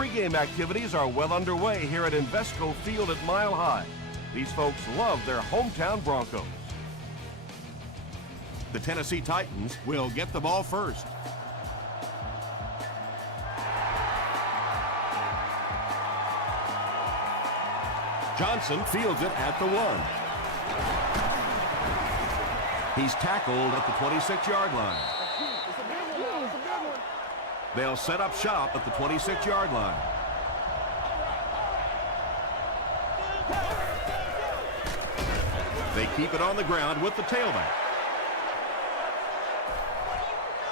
Pre-game activities are well underway here at Invesco Field at Mile High. These folks love their hometown Broncos. The Tennessee Titans will get the ball first. Johnson fields it at the 1. He's tackled at the 26-yard line. They'll set up shop at the 26-yard line. They keep it on the ground with the tailback.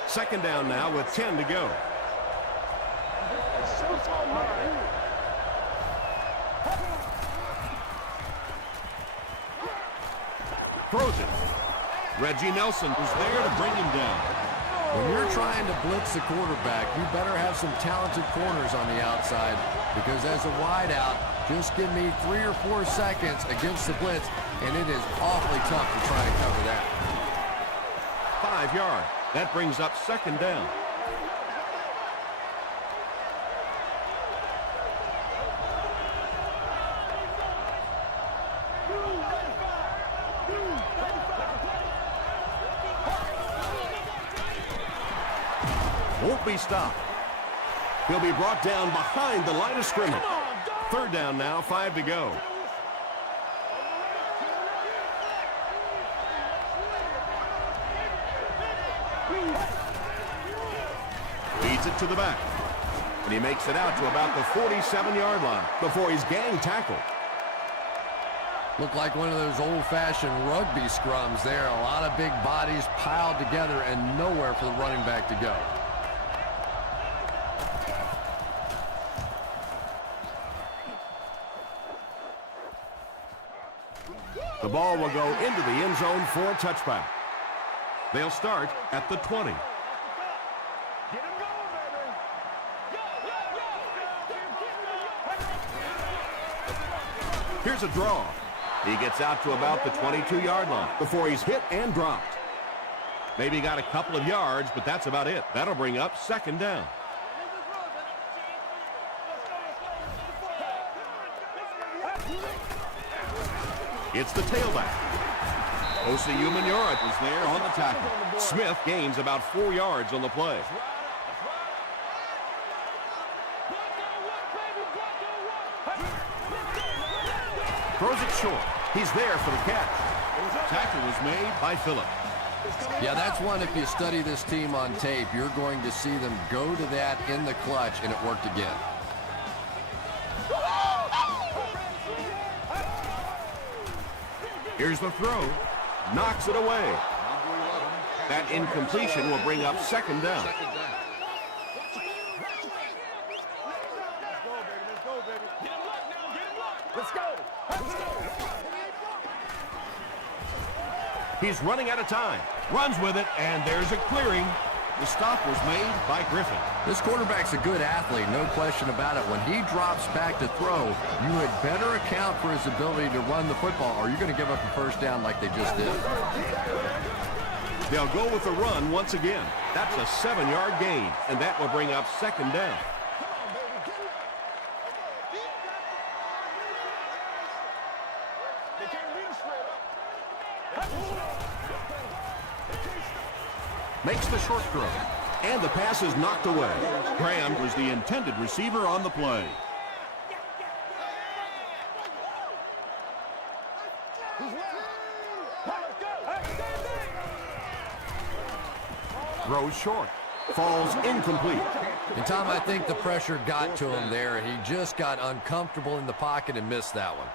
Second down now with 10 to go. Throws it. Reggie Nelson was there to bring him down. When you're trying to blitz the quarterback, you better have some talented corners on the outside, because as a wideout, just give me 3 or 4 seconds against the blitz, and it is awfully tough to try and cover that. 5 yards. That brings up second down. Won't be stopped. He'll be brought down behind the line of scrimmage. Third down now, 5 to go. Feeds it to the back. And he makes it out to about the 47-yard line before he's gang tackled. Looked like one of those old-fashioned rugby scrums there. A lot of big bodies piled together and nowhere for the running back to go. The ball will go into the end zone for a touchback. They'll start at the 20. Here's a draw. He gets out to about the 22-yard line before he's hit and dropped. Maybe got a couple of yards, but that's about it. That'll bring up second down. It's the tailback. Osi Umenyiora was there on the tackle. Smith gains about 4 yards on the play. Throws it short. He's there for the catch. Tackle was made by Phillips. Yeah, that's one, if you study this team on tape, you're going to see them go to that in the clutch, and it worked again. Here's the throw. Knocks it away. That incompletion will bring up second down. He's running out of time. Runs with it, and there's a clearing. The stop was made by Griffin. This quarterback's a good athlete, no question about it. When he drops back to throw, you had better account for his ability to run the football, or you're going to give up a first down like they just did. They'll go with the run once again. That's a 7-yard gain, and that will bring up second down. Makes the short throw, and the pass is knocked away. Graham was the intended receiver on the play. Throws short, falls incomplete. And Tom, I think the pressure got to him there. He just got uncomfortable in the pocket and missed that one.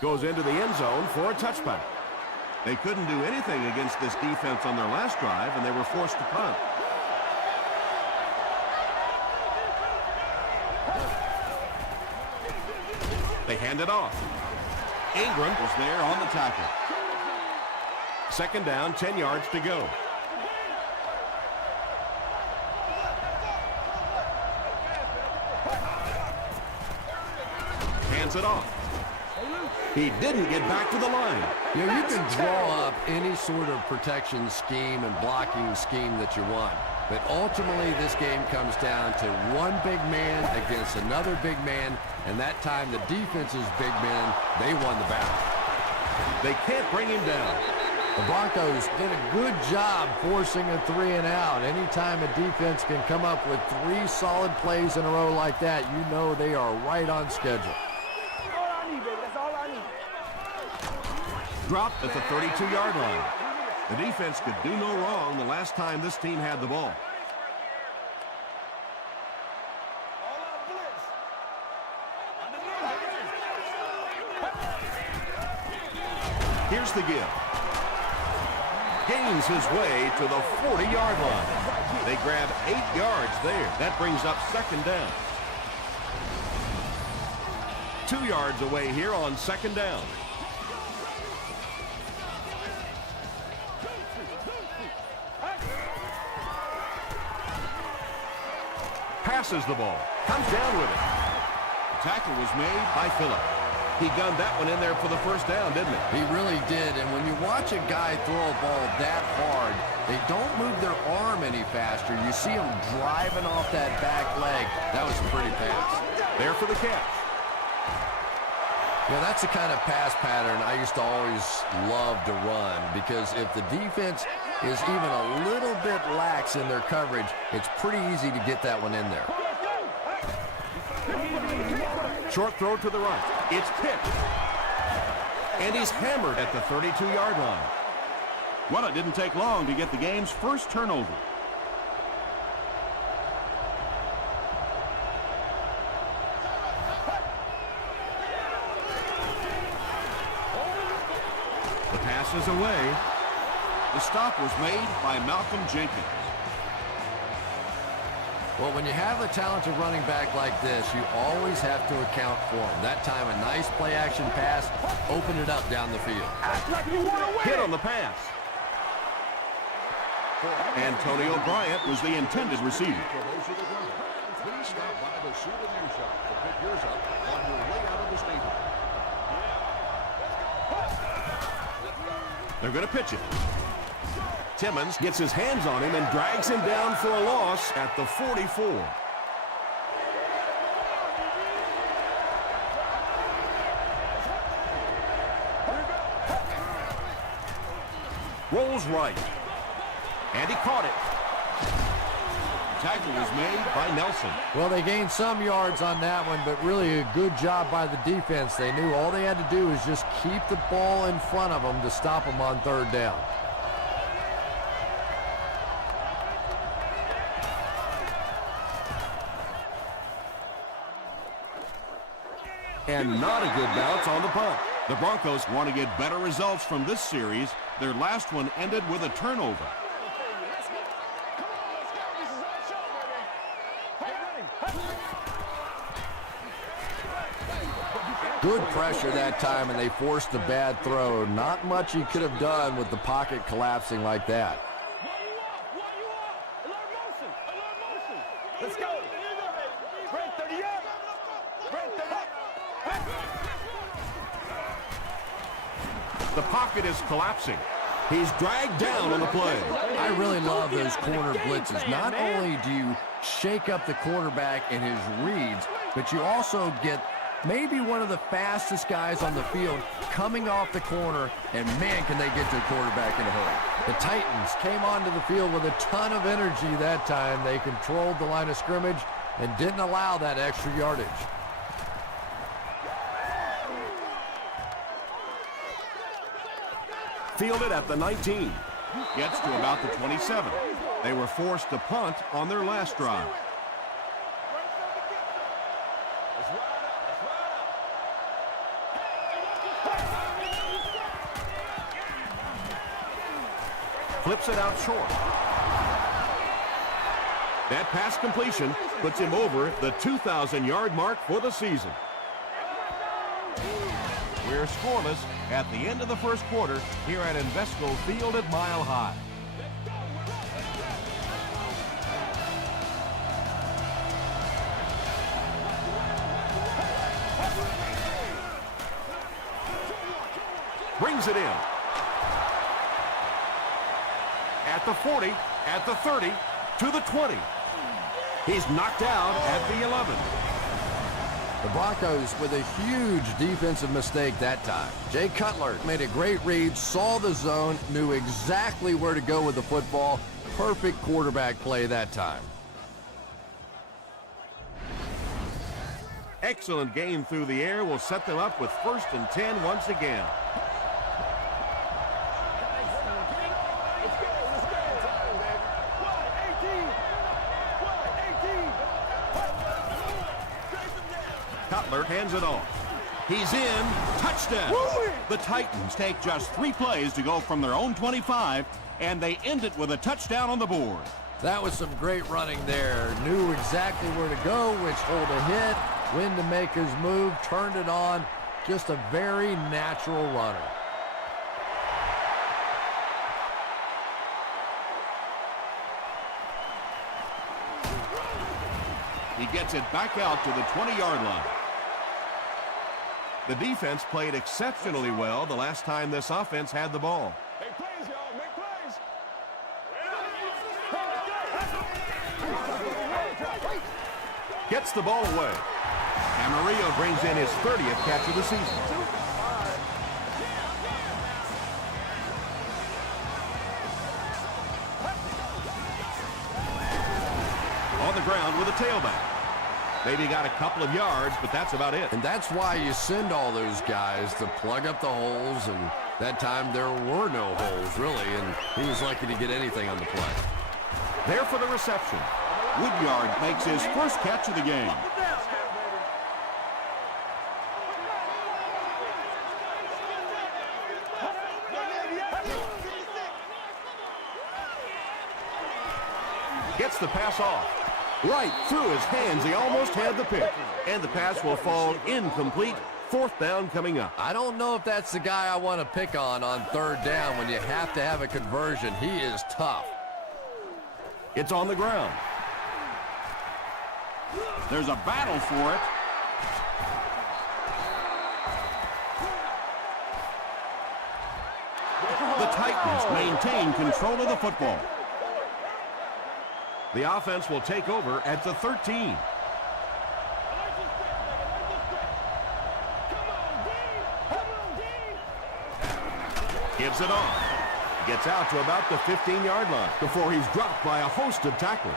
Goes into the end zone for a touchback. They couldn't do anything against this defense on their last drive, and they were forced to punt. They hand it off. Ingram was there on the tackle. Second down, 10 yards to go. Hands it off. He didn't get back to the line. You know, you can draw up any sort of protection scheme and blocking scheme that you want. But ultimately, this game comes down to one big man against another big man. And that time, the defense's big men, they won the battle. They can't bring him down. The Broncos did a good job forcing a 3-and-out. Anytime a defense can come up with 3 solid plays in a row like that, you know they are right on schedule. Dropped at the 32-yard line. The defense could do no wrong the last time this team had the ball. Here's the give. Gains his way to the 40-yard line. They grab 8 yards there. That brings up second down. 2 yards away here on second down. Passes the ball. Comes down with it. The tackle was made by Phillip. He gunned that one in there for the first down, didn't he? He really did. And when you watch a guy throw a ball that hard, they don't move their arm any faster. You see them driving off that back leg. That was a pretty pass. There for the catch. Yeah, that's the kind of pass pattern I used to always love to run, because if the defense is even a little bit lax in their coverage, it's pretty easy to get that one in there. Short throw to the right. It's picked. And he's hammered at the 32-yard line. Well, it didn't take long to get the game's first turnover. The pass is away. The stop was made by Malcolm Jenkins. Well, when you have a talented running back like this, you always have to account for him. That time, a nice play-action pass opened it up down the field. Hit on the pass. Antonio Bryant was the intended receiver. Please stop by the souvenir shop to pick yours up on your way out of the stadium. They're going to pitch it. Timmons gets his hands on him and drags him down for a loss at the 44. Rolls right. And he caught it. Tackle was made by Nelson. Well, they gained some yards on that one, but really a good job by the defense. They knew all they had to do was just keep the ball in front of them to stop them on third down. And not a good bounce on the punt. The Broncos want to get better results from this series. Their last one ended with a turnover. Good pressure that time, and they forced the bad throw. Not much he could have done with the pocket collapsing like that. Let's go. Brent, 30 up. Brent, 30 up. The pocket is collapsing. He's dragged down on the play. I really love those corner blitzes. Not only do you shake up the quarterback in his reads, but you also get maybe one of the fastest guys on the field coming off the corner, and man, can they get to the quarterback in a hurry. The Titans came onto the field with a ton of energy that time. They controlled the line of scrimmage and didn't allow that extra yardage. Fielded at the 19. Gets to about the 27. They were forced to punt on their last drive. Flips it out short. That pass completion puts him over the 2,000-yard mark for the season. We're scoreless at the end of the first quarter here at Invesco Field at Mile High. brings it in. At the 40, at the 30, to the 20. He's knocked out at the 11. The Broncos with a huge defensive mistake that time. Jay Cutler made a great read, saw the zone, knew exactly where to go with the football. Perfect quarterback play that time. Excellent game through the air will set them up with 1st and 10 once again. Cutler hands it off. He's in. Touchdown. The Titans take just 3 plays to go from their own 25, and they end it with a touchdown on the board. That was some great running there. Knew exactly where to go, which hole to hit, when to make his move, turned it on. Just a very natural runner. He gets it back out to the 20-yard line. The defense played exceptionally well the last time this offense had the ball. Make plays, y'all. Make plays. Gets the ball away. Amarillo brings in his 30th catch of the season. On the ground with a tailback. Maybe got a couple of yards, but that's about it. And that's why you send all those guys to plug up the holes, and that time there were no holes, really, and he was lucky to get anything on the play. There for the reception. Woodyard makes his first catch of the game. Gets the pass off. Right through his hands. He almost had the pick. And the pass will fall incomplete. 4th down coming up. I don't know if that's the guy I want to pick on 3rd down when you have to have a conversion. He is tough. It's on the ground. There's a battle for it. The Titans maintain control of the football. The offense will take over at the 13. Gives it off. Gets out to about the 15-yard line before he's dropped by a host of tacklers.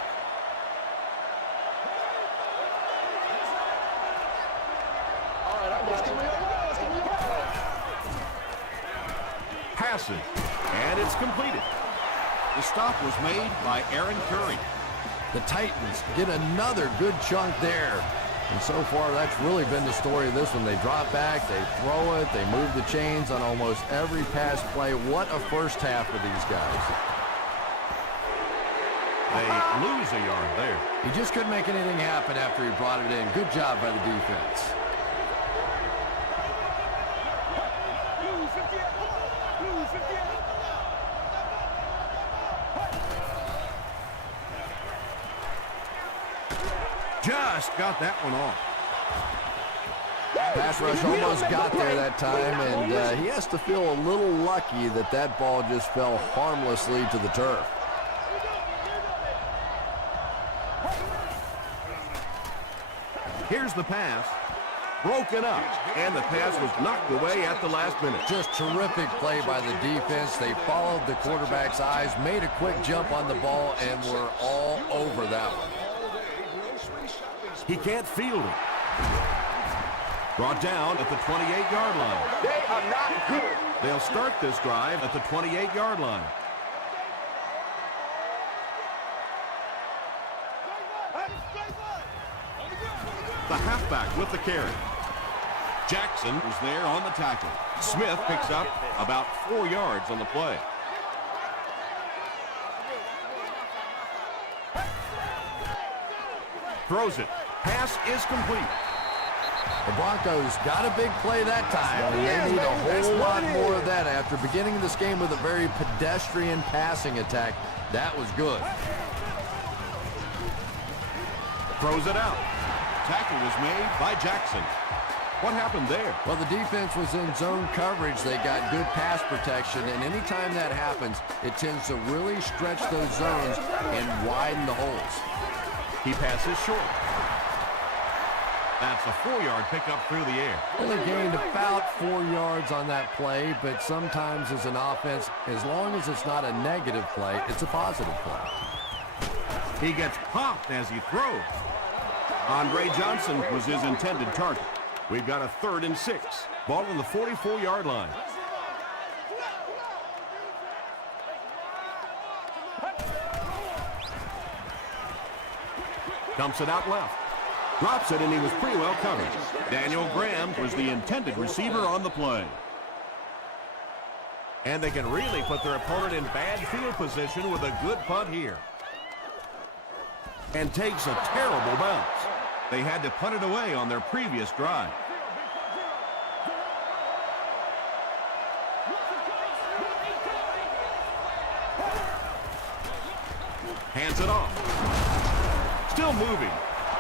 Passes, and it's completed. The stop was made by Aaron Curry. The Titans get another good chunk there. And so far, that's really been the story of this one. They drop back, they throw it, they move the chains on almost every pass play. What a first half for these guys. They lose a yard there. He just couldn't make anything happen after he brought it in. Good job by the defense. Just got that one off. Pass rush almost got there that time, and he has to feel a little lucky that that ball just fell harmlessly to the turf. Here's the pass. Broken up, and the pass was knocked away at the last minute. Just terrific play by the defense. They followed the quarterback's eyes, made a quick jump on the ball, and were all over that one. He can't field it. Brought down at the 28-yard line. They are not good. They'll start this drive at the 28-yard line. The halfback with the carry. Jackson was there on the tackle. Smith picks up about 4 yards on the play. Throws it. Pass is complete. The Broncos got a big play that time, and they need a whole lot more of that after beginning this game with a very pedestrian passing attack. That was good. Throws it out. Tackle was made by Jackson. What happened there? Well, the defense was in zone coverage. They got good pass protection, and anytime that happens, it tends to really stretch those zones and widen the holes. He passes short. That's a 4-yard pickup through the air. Only gained about 4 yards on that play, but sometimes as an offense, as long as it's not a negative play, it's a positive play. He gets popped as he throws. Andre Johnson was his intended target. We've got a 3rd and 6. Ball on the 44-yard line. Dumps it out left. Drops it, and he was pretty well covered. Daniel Graham was the intended receiver on the play. And they can really put their opponent in bad field position with a good punt here. And takes a terrible bounce. They had to punt it away on their previous drive. Hands it off. Still moving.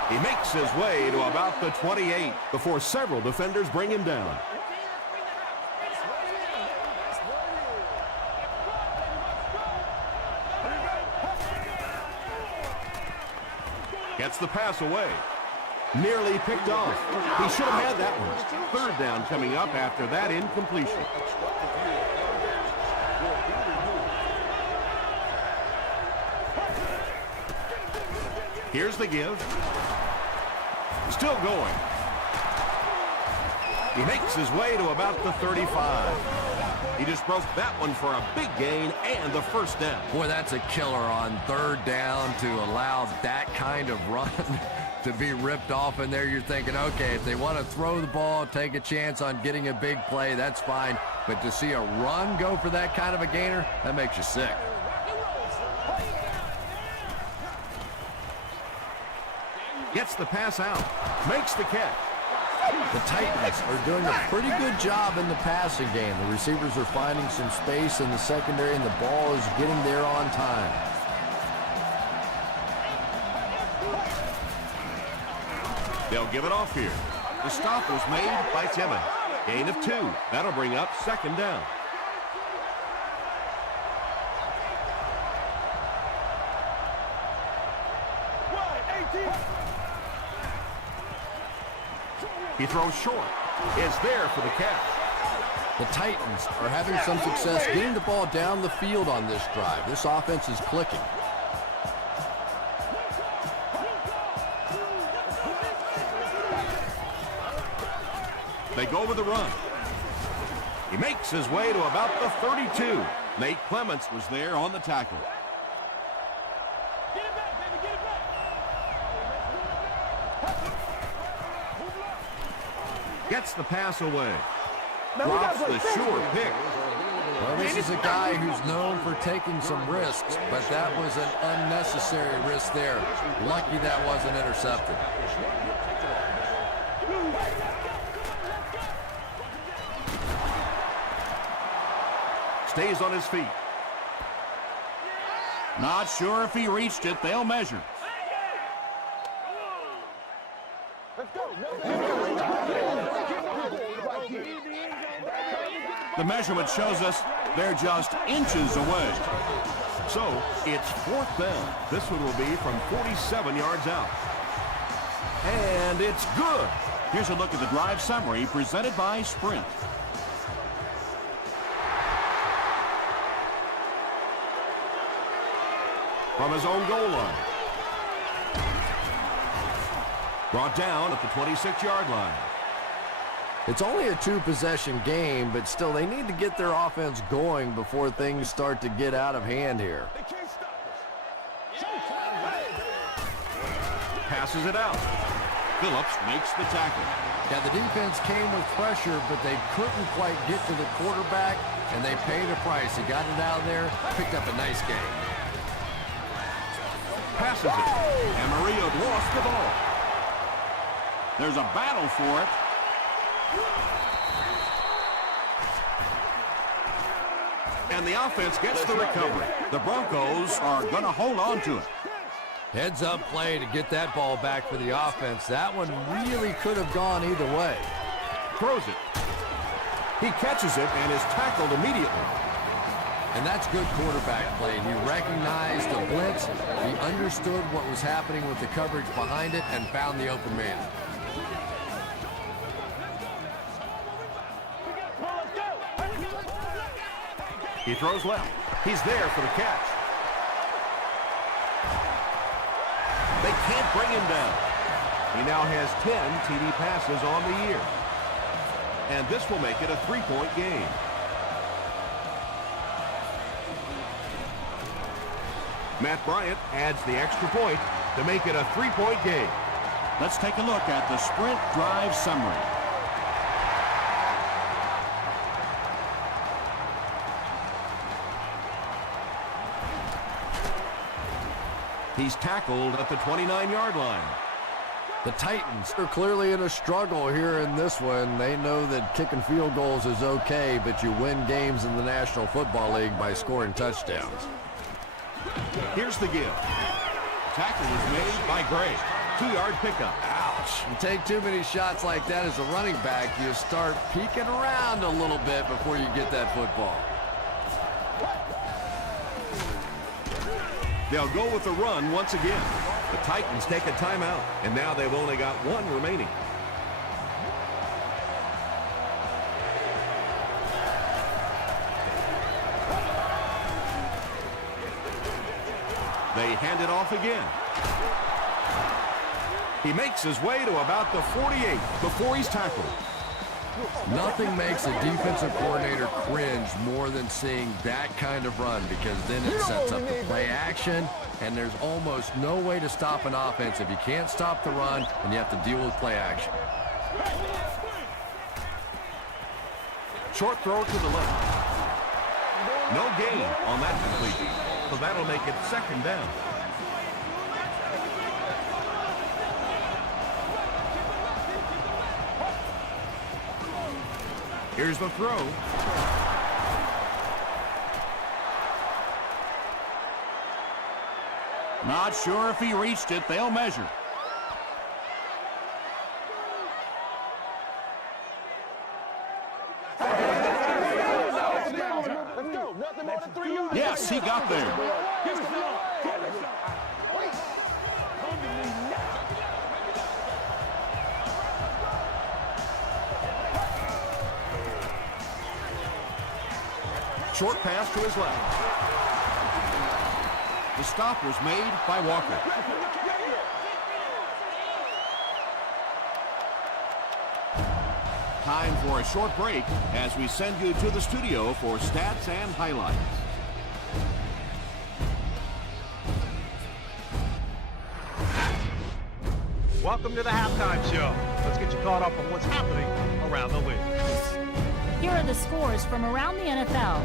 He makes his way to about the 28 before several defenders bring him down. Gets the pass away. Nearly picked off. He should have had that one. 3rd down coming up after that incompletion. Here's the give. Still going. He makes his way to about the 35. He just broke that one for a big gain and the 1st down. Boy, that's a killer on 3rd down to allow that kind of run to be ripped off in there. You're thinking, okay, if they want to throw the ball, take a chance on getting a big play, that's fine. But to see a run go for that kind of a gainer, that makes you sick. Gets the pass out. Makes the catch. The Titans are doing a pretty good job in the passing game. The receivers are finding some space in the secondary, and the ball is getting there on time. They'll give it off here. The stop was made by Timmons. Gain of 2. That'll bring up 2nd down. He throws short. It's there for the catch. The Titans are having some success getting the ball down the field on this drive. This offense is clicking. They go with the run. He makes his way to about the 32. Nate Clements was there on the tackle. Gets the pass away. Drops the sure pick. Well, this is a guy who's known for taking some risks, but that was an unnecessary risk there. Lucky that wasn't intercepted. Stays on his feet. Not sure if he reached it. They'll measure. The measurement shows us they're just inches away. So it's 4th down. This one will be from 47 yards out. And it's good. Here's a look at the drive summary presented by Sprint. From his own goal line. Brought down at the 26-yard line. It's only a 2-possession game, but still they need to get their offense going before things start to get out of hand here. Passes it out. Phillips makes the tackle. Yeah, the defense came with pressure, but they couldn't quite get to the quarterback, and they paid a price. He got it out of there, picked up a nice game. Passes it. And Maria lost the ball. There's a battle for it. And the offense gets the recovery. The Broncos Are going to hold on to it. Heads up play to get that ball back for the offense. That one really could have gone either way. Throws it. He catches it and is tackled immediately. And that's good quarterback play. He recognized the blitz, he understood what was happening with the coverage behind it, and found the open man. He throws left. He's there for the catch. They can't bring him down. He now has 10 TD passes on the year. And this will make it a 3-point game. Matt Bryant adds the extra point to make it a 3-point game. Let's take a look at the sprint drive summary. He's tackled at the 29-yard line. The Titans are clearly in a struggle here in this one. They know that kicking field goals is okay, but you win games in the National Football League by scoring touchdowns. Here's the give. Tackle is made by Gray. 2-yard pickup. Ouch. You take too many shots like that as a running back, you start peeking around a little bit before you get that football. They'll go with the run once again. The Titans take a timeout, and now they've only got one remaining. They hand it off again. He makes his way to about the 48 before he's tackled. Nothing makes a defensive coordinator cringe more than seeing that kind of run, because then it sets up the play action, and there's almost no way to stop an offense if you can't stop the run and you have to deal with play action. Short throw to the left. No gain on that completion, so that'll make it second down. Here's the throw. Not sure if he reached it. They'll measure. Yes, he got there. Short pass to his left. The stop was made by Walker. Time for a short break as we send you to the studio for stats and highlights. Welcome to the halftime show. Let's get you caught up on what's happening around the league. Here are the scores from around the NFL.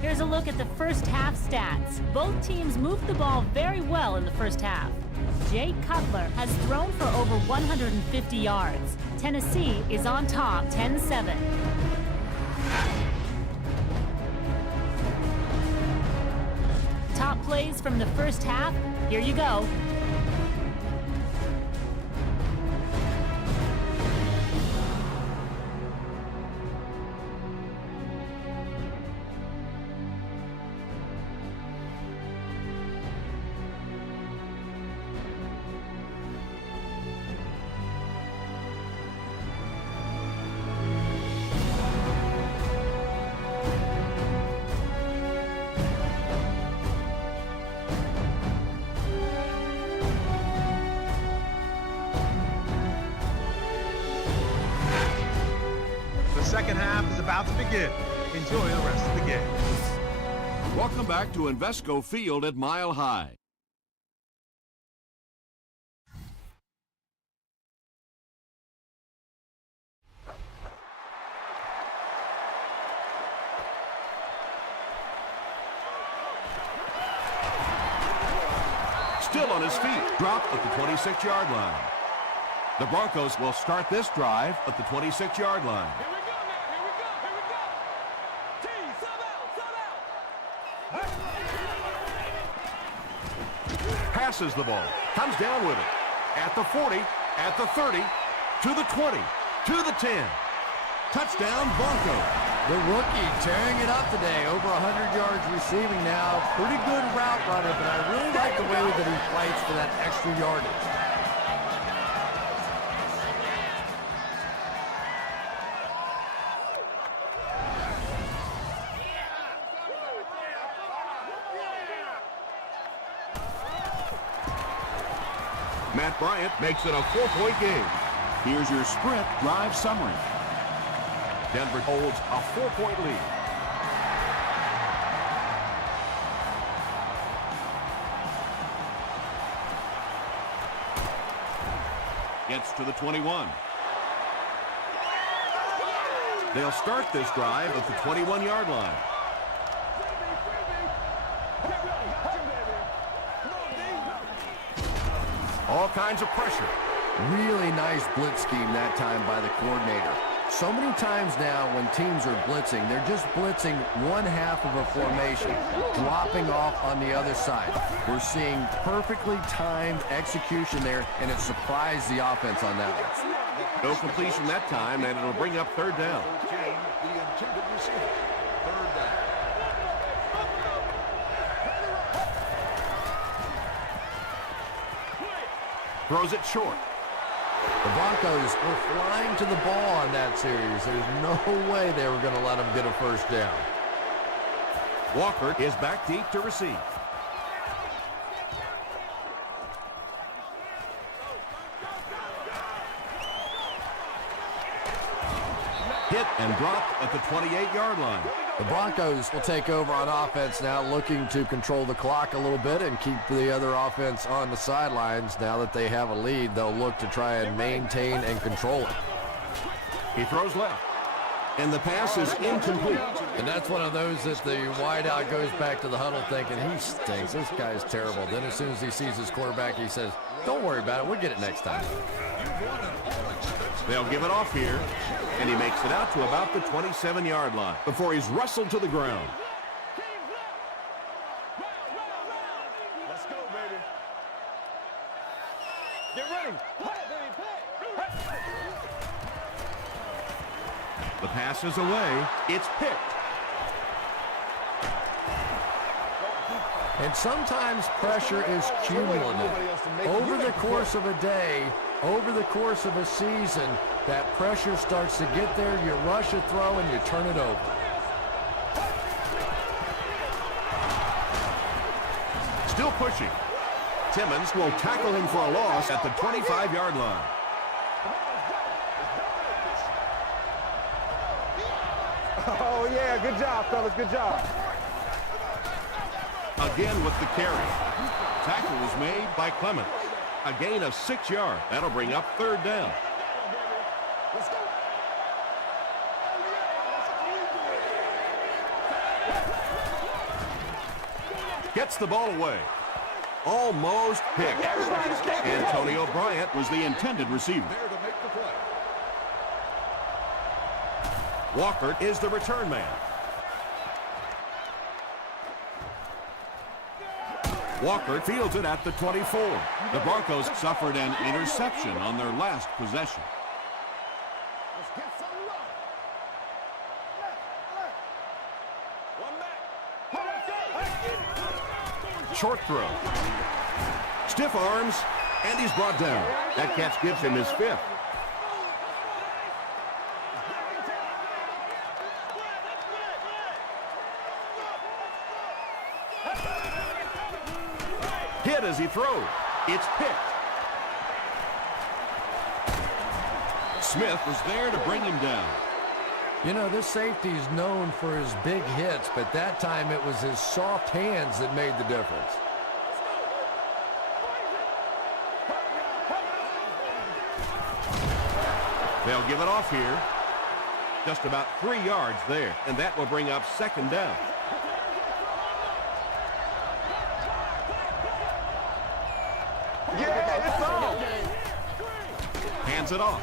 Here's a look at the first half stats. Both teams moved the ball very well in the first half. Jay Cutler has thrown for over 150 yards. Tennessee is on top 10-7. Top plays from the first half. Here you go. The second half is about to begin. Enjoy the rest of the game. Welcome back to Invesco Field at Mile High. still on his feet. Dropped at the 26-yard line. The Broncos will start this drive at the 26-yard line. Here we go, man. Here we go. Here we go. T, sub out. Passes the ball. Comes down with it. At the 40, at the 30, to the 20, to the 10. Touchdown, Broncos. The rookie tearing it up today. Over 100 yards receiving now. Pretty good route runner, but I really like the way that he fights for that extra yardage. Matt Bryant makes it a 4-point game. Here's your Sprint drive summary. Denver holds a 4-point lead. Gets to the 21. They'll start this drive at the 21-yard line. All kinds of pressure. Really nice blitz scheme that time by the coordinator. So many times now when teams are blitzing, they're just blitzing one half of a formation, dropping off on the other side. We're seeing perfectly timed execution there, and it surprised the offense on that one. No completion that time, and it'll bring up third down. The intended receiver. Third down. Throws it short. The Broncos were flying to the ball on that series. There's no way they were going to let them get a first down. Walker is back deep to receive. Hit and dropped at the 28-yard line. The Broncos will take over on offense now, looking to control the clock a little bit and keep the other offense on the sidelines. Now that they have a lead, they'll look to try and maintain and control it. He throws left, and the pass is incomplete. And that's one of those that the wideout goes back to the huddle thinking, he stinks, this guy's terrible. Then as soon as he sees his quarterback, he says, don't worry about it, we'll get it next time. They'll give it off here, and he makes it out to about the 27-yard line before he's wrestled to the ground. Let's go, baby. Get ready. The pass is away. It's picked. And sometimes pressure is cumulative. Over the course of a day, over the course of a season, that pressure starts to get there, you rush a throw, and you turn it over. Still pushing. Timmons will tackle him for a loss at the 25-yard line. Oh, yeah, good job, fellas, good job. Again with the carry. Tackle was made by Clemens. A gain of 6 yards. That'll bring up third down. Gets the ball away. Almost picked. Antonio Bryant Was the intended receiver. There to make the play. Walker is the return man. Walker fields it at the 24. The Broncos suffered an interception on their last possession. Short throw. Stiff arms, and he's brought down. That catch gives him his 5th. Hit as he throws. It's picked. Smith was there to bring him down. You know, this safety's known for his big hits, but that time it was his soft hands that made the difference. They'll give it off here. Just about 3 yards there, and that will bring up second down. Yeah, it's on. Hands it off.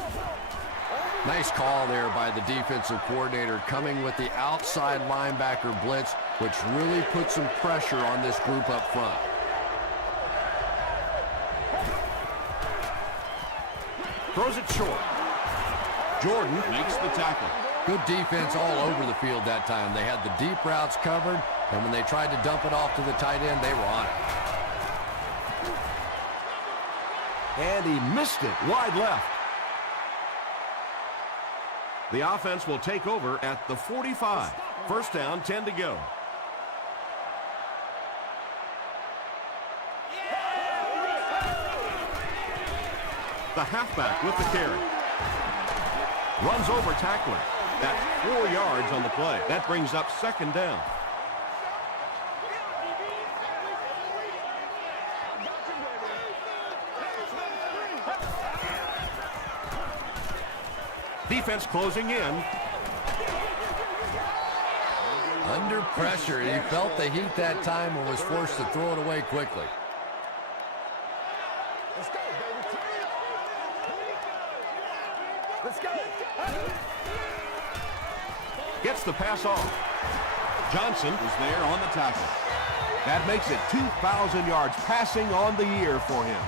Nice call there by the defensive coordinator, coming with the outside linebacker blitz, which really put some pressure on this group up front. Throws it short. Jordan makes the tackle. Good defense all over the field that time. They had the deep routes covered, and when they tried to dump it off to the tight end, they were on it. And he missed it wide left. The offense will take over at the 45. First down, 10 to go. The halfback with the carry. Runs over tackler. That's 4 yards on the play. That brings up second down. Defense closing in. Under pressure, he felt the heat that time and was forced to throw it away quickly. Let's go, baby. Let's go. Gets the pass off. Johnson is there on the tackle. That makes it 2,000 yards passing on the year for him.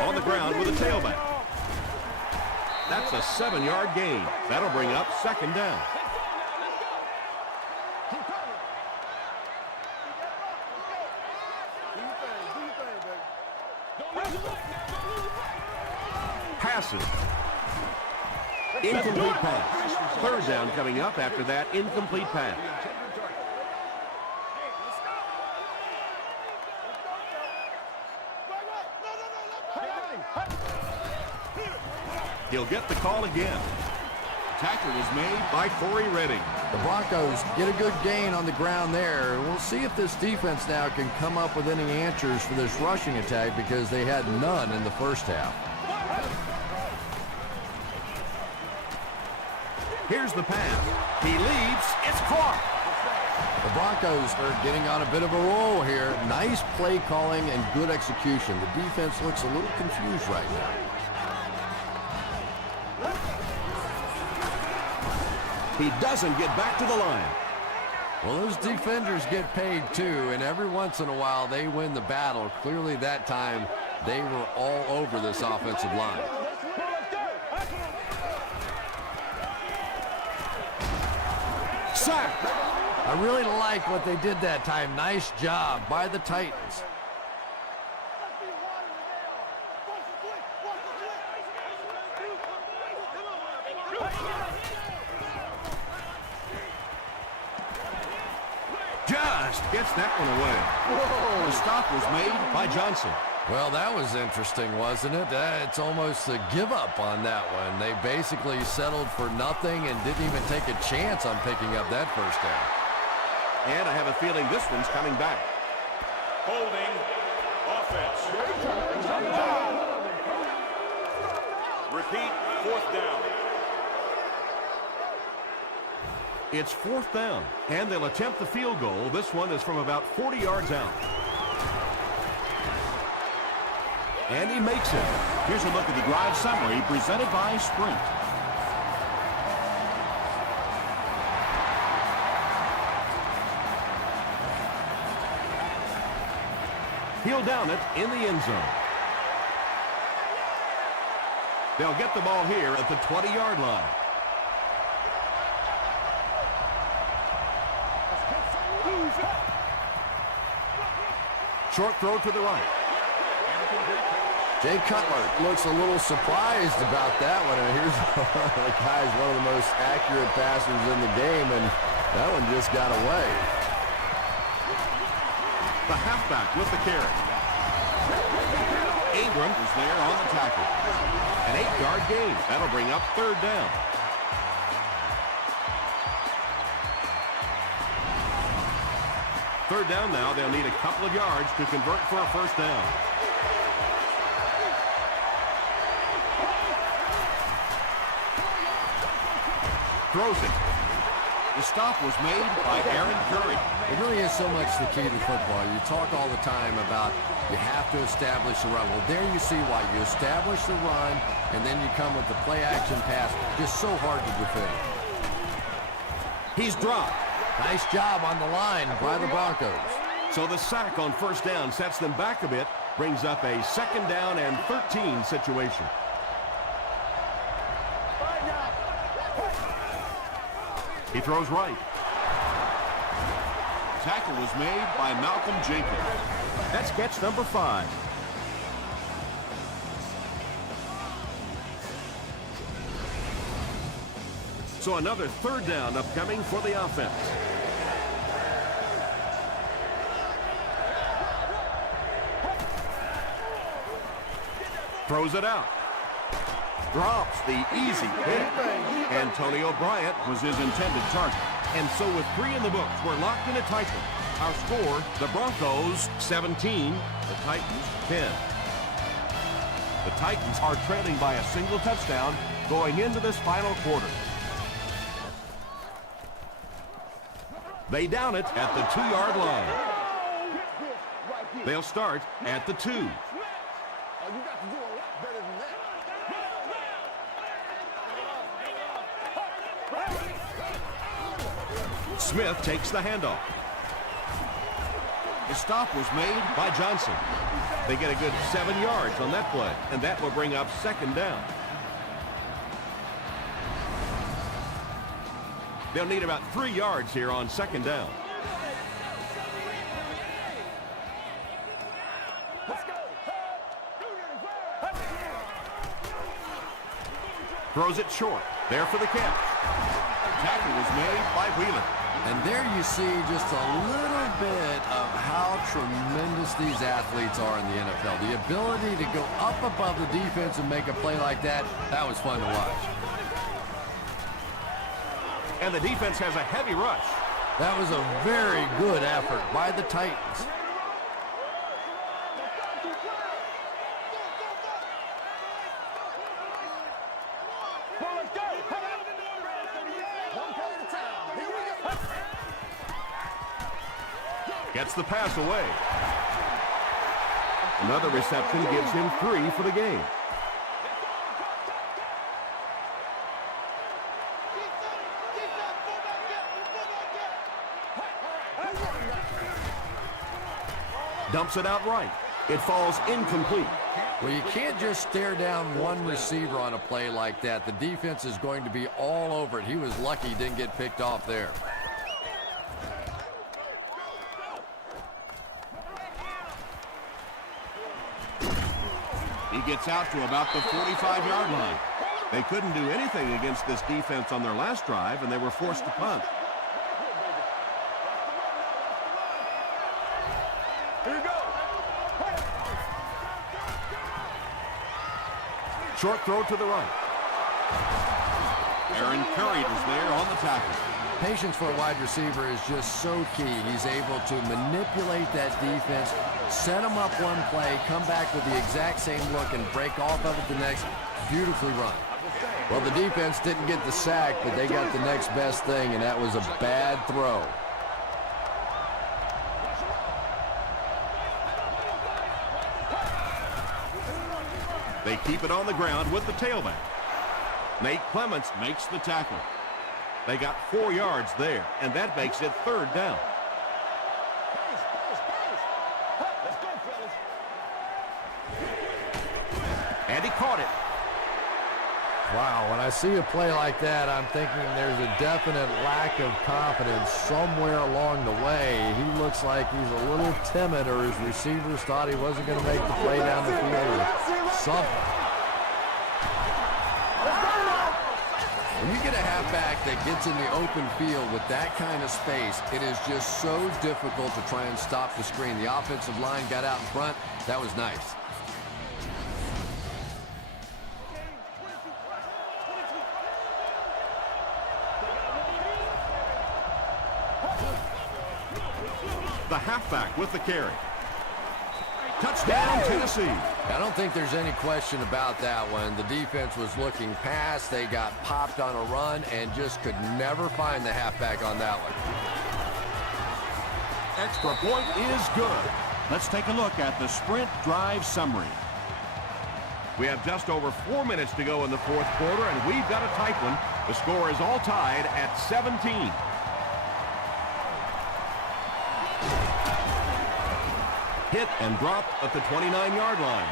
On the ground with a tailback. That's a 7-yard gain. That'll bring up second down. Passes. Incomplete pass. Third down coming up after that incomplete pass. He'll get the call again. Tackle was made By Corey Redding. The Broncos get a good gain on the ground there. We'll see if this defense now can come up with any answers for this rushing attack, because they had none in the first half. Here's the pass. He leaps. It's caught. The Broncos are getting on a bit of a roll here. Nice play calling and good execution. The defense looks a little confused right now. He doesn't get back to the line. Well, those defenders get paid too, and every once in a while they win the battle. Clearly that time they were all over this offensive line. Sack. I really like what they did that time. Nice job by the Titans. Just gets that one away. The stop was made By Johnson. Well, that was interesting, wasn't it? It's almost a give up on that one. They basically settled for nothing and didn't even take a chance on picking up that first down. And I have a feeling this one's coming back. Holding offense. Repeat, fourth down. It's fourth down, and they'll attempt the field goal. This one is from about 40 yards out. And he makes it. Here's a look at the drive summary presented by Sprint. He'll down it in the end zone. They'll get the ball here at the 20-yard line. Short throw to the right. Jay Cutler looks a little surprised about that one. And here's the guy's one of the most accurate passers in the game, and that one just got away. The halfback with the carry. Ingram is there on the tackle. An 8-yard gain. That'll bring up third down. Third down now. They'll need a couple of yards to convert for a first down. Throws it. The stop was made by Aaron Curry. It really is so much the key to football. You talk all the time about you have to establish the run. Well, there you see why. You establish the run, and then you come with the play-action pass. Just so hard to defend. He's dropped. Nice job on the line by the Broncos. So the sack on first down sets them back a bit, brings up a 2nd down and 13 situation. He throws right. Tackle was made by Malcolm Jenkins. That's catch number 5. So another 3rd down upcoming for the offense. Throws it out. Drops the easy pick. Antonio Bryant Was his intended target. And so with 3 in the books, we're locked in a tight one. Our score, the Broncos 17, the Titans 10. The Titans are trailing by a single touchdown going into this final quarter. They down it at the 2-yard line. They'll start at the 2. You got to do a lot better than that. Smith takes the handoff. The stop was made By Johnson. They get a good 7 yards on that play, and that will bring up 2nd down. They'll need about 3 yards here on 2nd down. Throws it short. There for the catch. tackle was made by Wheeler. And there you see just a little bit of how tremendous these athletes are in the NFL. The ability to go up above the defense and make a play like that, that was fun to watch. And the defense has a heavy rush. That was a very good effort by the Titans. Gets the pass away. Another reception gives him 3 for the game. Dumps it out right. It falls incomplete. Well, you can't just stare down one receiver on a play like that. The defense is going to be all over it. He was lucky he didn't get picked off there. He gets out to about the 45-yard line. They couldn't do anything against this defense on their last drive, and they were forced to punt. Short throw to the right. Aaron Curry is there on the tackle. Patience for a wide receiver is just so key. He's able to manipulate that defense, set them up one play, come back with the exact same look, and break off of it the next. Beautifully run. Well, the defense didn't get the sack, but they got the next best thing, and that was a bad throw. They keep it on the ground with the tailback. Nate Clements Makes the tackle. They got 4 yards there, and that makes it 3rd down. And he caught it. Wow, when I see a play like that, I'm thinking there's a definite lack of confidence somewhere along the way. He looks like he's a little timid, or his receivers thought he wasn't going to make the play down the field or something. When you get a halfback that gets in the open field with that kind of space, it is just so difficult to try and stop the screen. The offensive line got out in front. That was nice. The halfback with the carry. Touchdown, Tennessee. I don't think there's any question about that one. The defense was looking past. They got popped on a run and just could never find the halfback on that one. Extra point is good. Let's take a look at the sprint drive summary. We have just over 4 minutes to go in the fourth quarter, and we've got a tight one. The score is all tied at 17. Hit and dropped at the 29-yard line.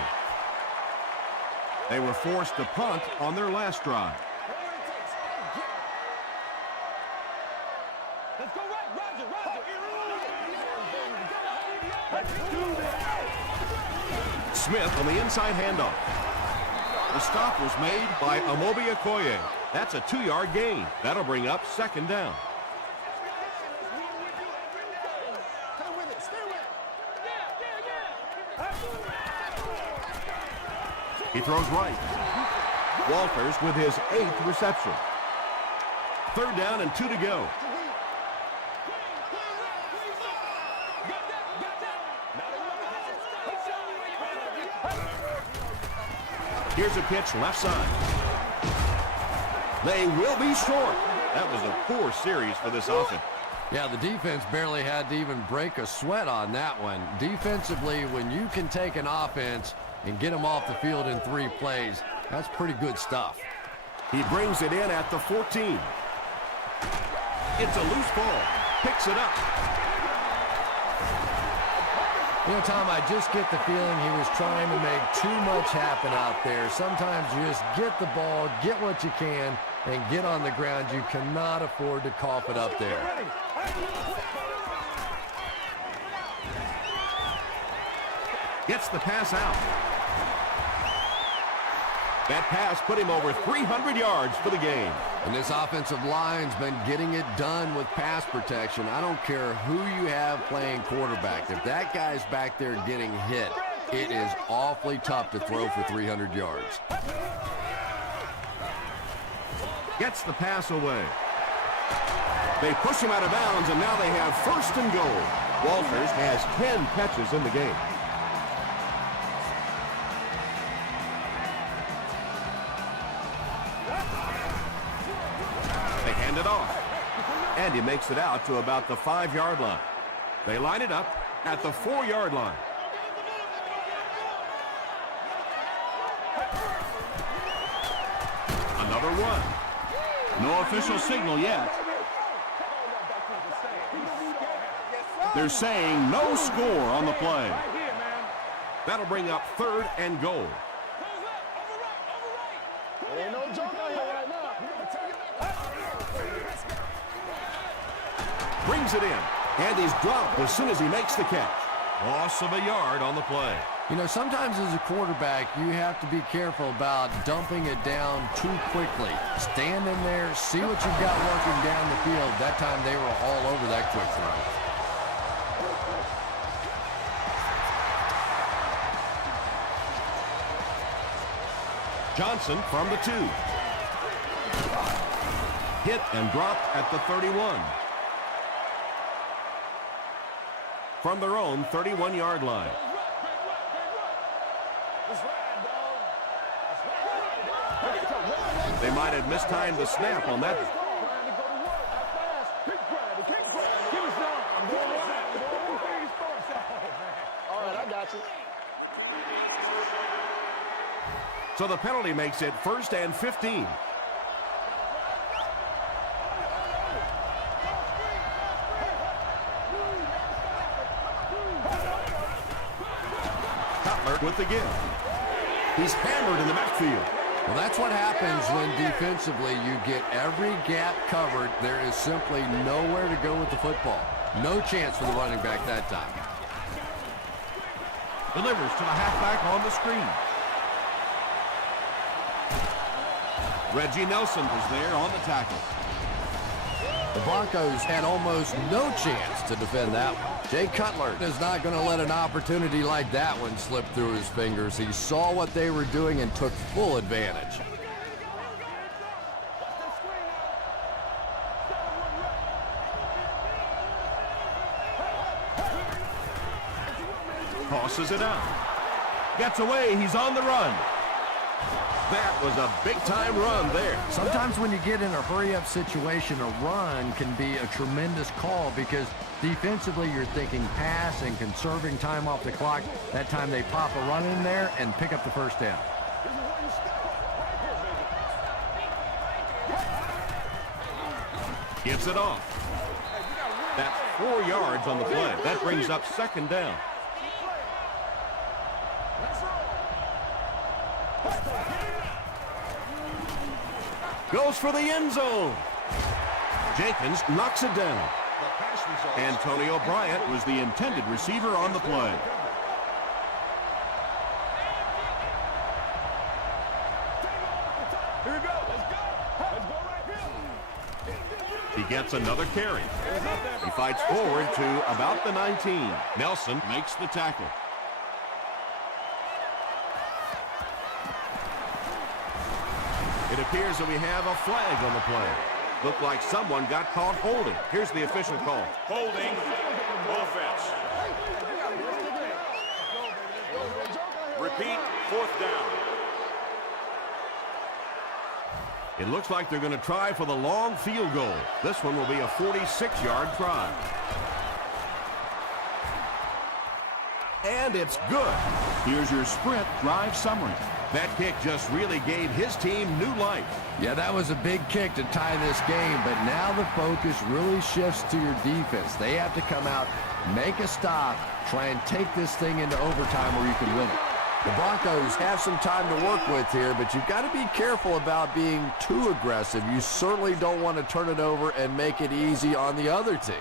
They were forced to punt on their last drive. Let's go right, Roger, Roger. Smith on the inside handoff. The stop was made by Amobi Okoye. That's a 2-yard gain. That'll bring up second down. He throws right. Walters with his 8th reception. Third down and 2 to go. Here's a pitch left side. They will be short. That was a poor series for this offense. Yeah, the defense barely had to even break a sweat on that one. Defensively, when you can take an offense and get them off the field in 3 plays, that's pretty good stuff. He brings it in at the 14. It's a loose ball. Picks it up. You know, Tom, I just get the feeling he was trying to make too much happen out there. Sometimes you just get the ball, get what you can, and get on the ground. You cannot afford to cough it up there. Gets the pass out. That pass put him over 300 yards for the game. And this offensive line's been getting it done with pass protection. I don't care who you have playing quarterback. If that guy's back there getting hit, it is awfully tough to throw for 300 yards. Gets the pass away. They push him out of bounds, and now they have first and goal. Walters has 10 catches in the game. They hand it off. And he makes it out to about the 5-yard line. They line it up at the 4-yard line. Another run. No official signal yet. They're saying no score on the play. That'll bring up third and goal. Ain't no joke out here right now. Brings it in. And he's dropped as soon as he makes the catch. Loss of a yard on the play. You know, sometimes as a quarterback, you have to be careful about dumping it down too quickly. Stand in there, see what you've got working down the field. That time they were all over that quick throw. Johnson from the 2. Hit and dropped at the 31. From their own 31-yard line. They might have mistimed the snap on that. All right, I got you. So the penalty makes it first and 15. Cutler with the give. He's hammered in the backfield. Well, that's what happens when defensively you get every gap covered. There is simply nowhere to go with the football. No chance for the running back that time. Delivers to the halfback on the screen. Reggie Nelson was there on the tackle. The Broncos had almost no chance to defend that one. Jay Cutler is not going to let an opportunity like that one slip through his fingers. He saw what they were doing and took full advantage. Tosses it out. Gets away. He's on the run. That was a big-time run there. Sometimes when you get in a hurry-up situation, a run can be a tremendous call because defensively you're thinking pass and conserving time off the clock. That time they pop a run in there and pick up the first down. Gives it off. That's 4 yards on the play. That brings up second down. Goes for the end zone. Jenkins knocks it down. Antonio Bryant was the intended receiver on the play. Here we go. Let's go. Let's go right here. He gets another carry. He fights forward to about the 19. Nelson Makes the tackle. It appears that we have a flag on the play. Looked like someone got caught holding. Here's the official call. Holding. Offense. Repeat. 4th down. It looks like they're going to try for the long field goal. This one will be a 46-yard try. And it's good. Here's your sprint drive summary. That kick just really gave his team new life. Yeah, that was a big kick to tie this game, but now the focus really shifts to your defense. They have to come out, make a stop, try and take this thing into overtime where you can win it. The Broncos have some time to work with here, but you've got to be careful about being too aggressive. You certainly don't want to turn it over and make it easy on the other team.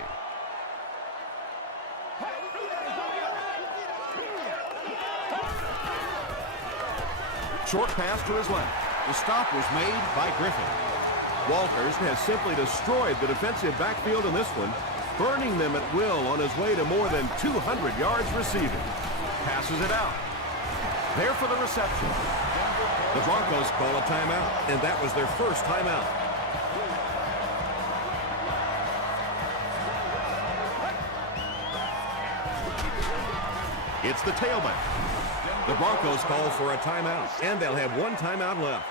Short pass to his left. The stop was made by Griffin. Walters has simply destroyed the defensive backfield in this one, burning them at will on his way to more than 200 yards receiving. Passes it out. There for the reception. The Broncos call a timeout, and that was their first timeout. It's the tailback. The Broncos call for a timeout, and they'll have one timeout left.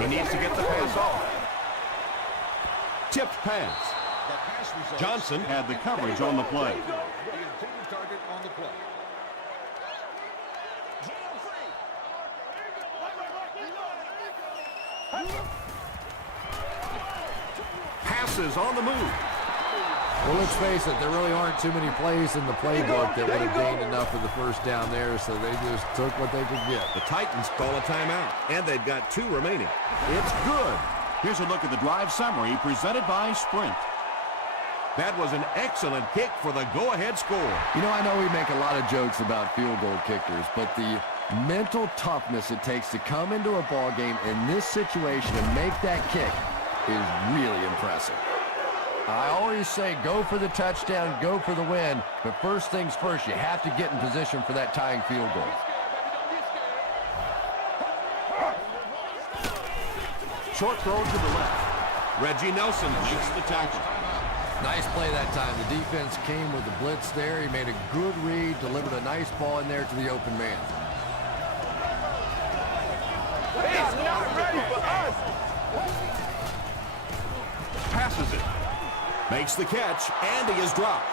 He needs to get the pass off. Tipped pass. Johnson Had the coverage on the play. The intended target on the play. passes on the move. Well, let's face it, there really aren't too many plays in the playbook that would have gained enough of the first down there, so they just took what they could get. The Titans call a timeout, and they've got 2 remaining. It's good. Here's a look at the drive summary presented by Sprint. That was an excellent kick for the go-ahead score. You know, I know we make a lot of jokes about field goal kickers, but the mental toughness it takes to come into a ball game in this situation and make that kick is really impressive. I always say go for the touchdown, go for the win, but first things first, you have to get in position for that tying field goal. Short throw to the left. Reggie Nelson makes the tackle. Nice play that time. The defense came with the blitz there. He made a good read, delivered a nice ball in there to the open man. He's not ready for us. Passes it. Makes the catch, and he is dropped.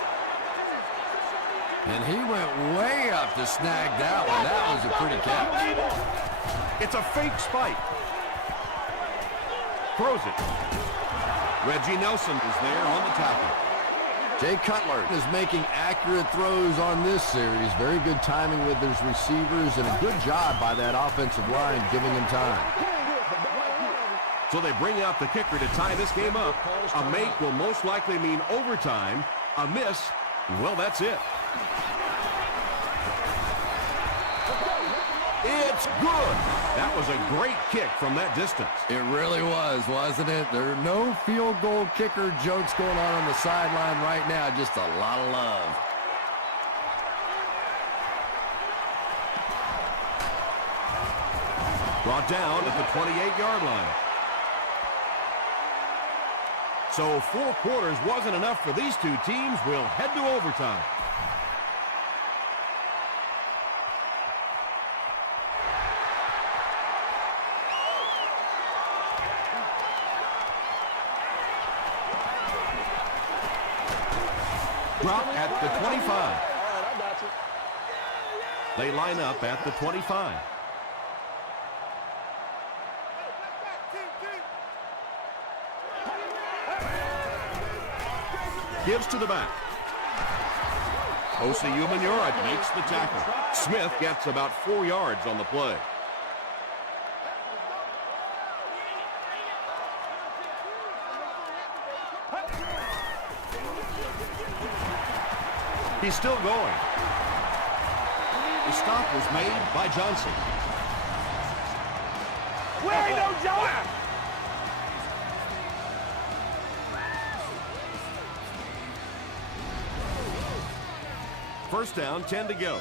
And he went way up to snag that one. That was a pretty catch. It's a fake spike. Throws it. Reggie Nelson is there on the tackle. Jay Cutler is making accurate throws on this series. Very good timing with his receivers and a good job by that offensive line giving him time. So they bring out the kicker to tie this game up. A make will most likely mean overtime. A miss, well, that's it. It's good. That was a great kick from that distance. It really was, wasn't it? There are no field goal kicker jokes going on the sideline right now. Just a lot of love. Brought down at the 28-yard line. So 4 quarters wasn't enough for these two teams. We'll head to overtime. Drop at the 25. They line up at the 25. Gives to the back. Osi Umenyiora makes the tackle. Smith gets about 4 yards on the play. He's still going. The stop was made by Johnson. Where ain't no Johnson? First down, 10 to go.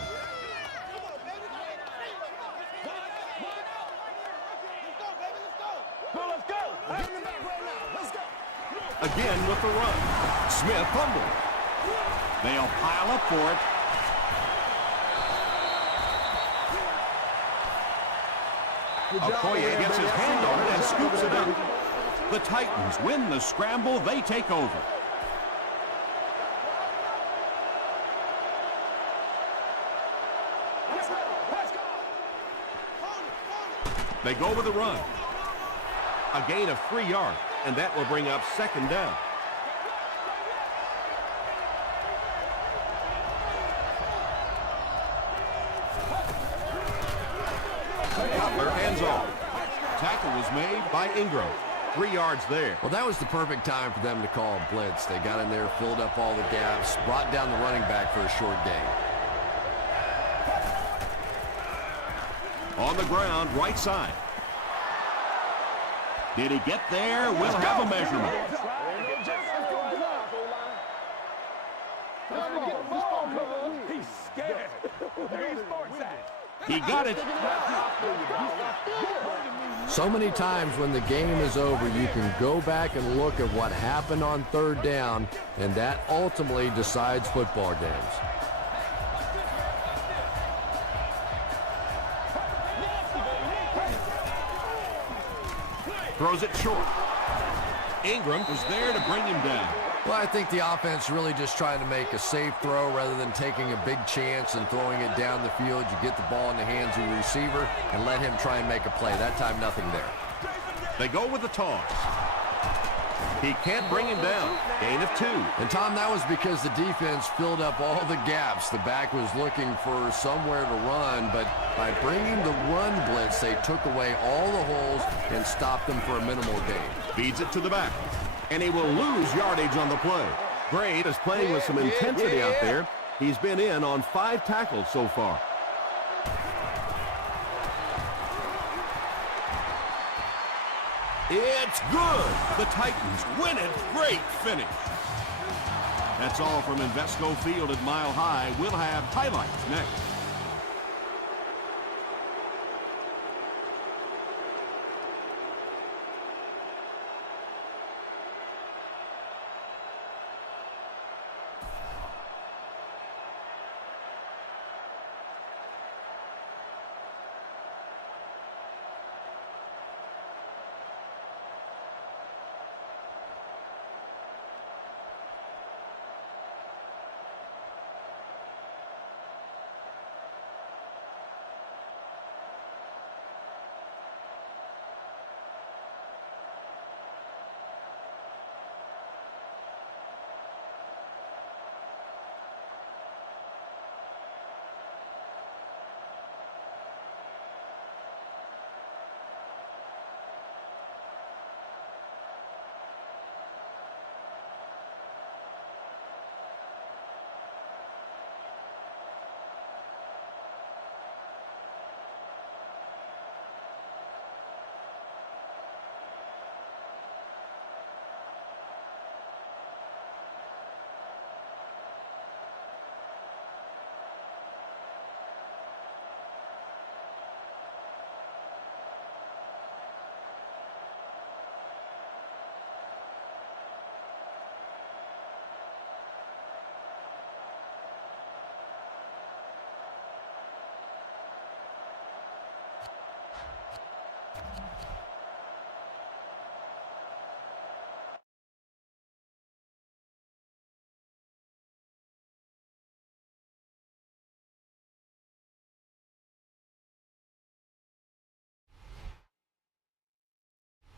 Again with the run. Smith fumbled. They'll pile up for it. Okoye gets his hand on it and scoops it up. The Titans win the scramble. They take over. They go with a run. A gain of 3 yards, and that will bring up second down. Cutler hands off. Tackle was made by Ingram. 3 yards there. Well, that was the perfect time for them to call a blitz. They got in there, filled up all the gaps, brought down the running back for a short gain. On the ground, right side. Did he get there? We'll have a measurement. He's scared. He got it. So many times when the game is over, you can go back and look at what happened on third down, and that ultimately decides football games. Throws it short. Ingram was there to bring him down. Well, I think the offense really just trying to make a safe throw rather than taking a big chance and throwing it down the field. You get the ball in the hands of the receiver and let him try and make a play. That time, nothing there. They go with the toss. He can't bring him down. Gain of 2. And, Tom, that was because the defense filled up all the gaps. The back was looking for somewhere to run, but by bringing the run blitz, they took away all the holes and stopped them for a minimal gain. Feeds it to the back. And he will lose yardage on the play. Gray is playing with some intensity out there. He's been in on 5 tackles so far. It's good. The Titans win it. Great finish. That's all from Invesco Field at Mile High. We'll have highlights next.